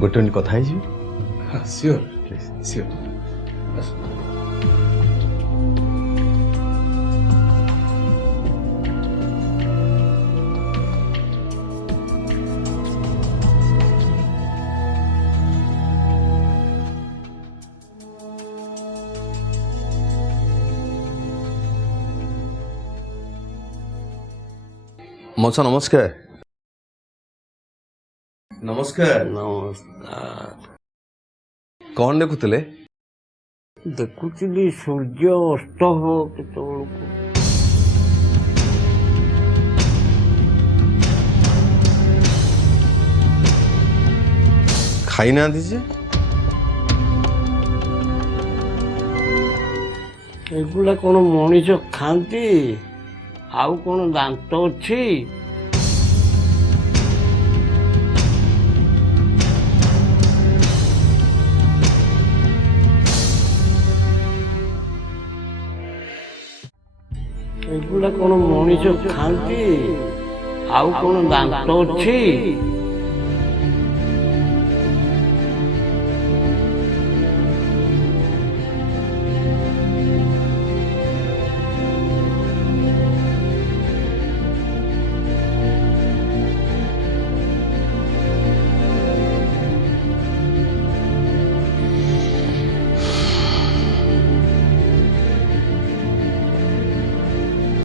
ଗୋଟେ ମିନିଟ୍ କଥା ହେଇଯିବି। Sure sure. ମଉସା ନମସ୍କାର। ନମସ୍କାର। ନମସ୍କାର। କଣ ଦେଖୁଥିଲେ? ଦେଖୁଥିଲି ସୂର୍ଯ୍ୟ ଅସ୍ତ ହବ କେତେବେଳକୁ। ଖାଇନାହାନ୍ତି ଯେ? ଏଗୁଡ଼ା କ'ଣ ମଣିଷ ଖାଆନ୍ତି? ଆଉ କ'ଣ ଦାନ୍ତ ଅଛି? ଏଗୁଡ଼ା କ'ଣ ମଣିଷ ଖାଆନ୍ତି? ଆଉ କ'ଣ ଦାନ୍ତ ଅଛି?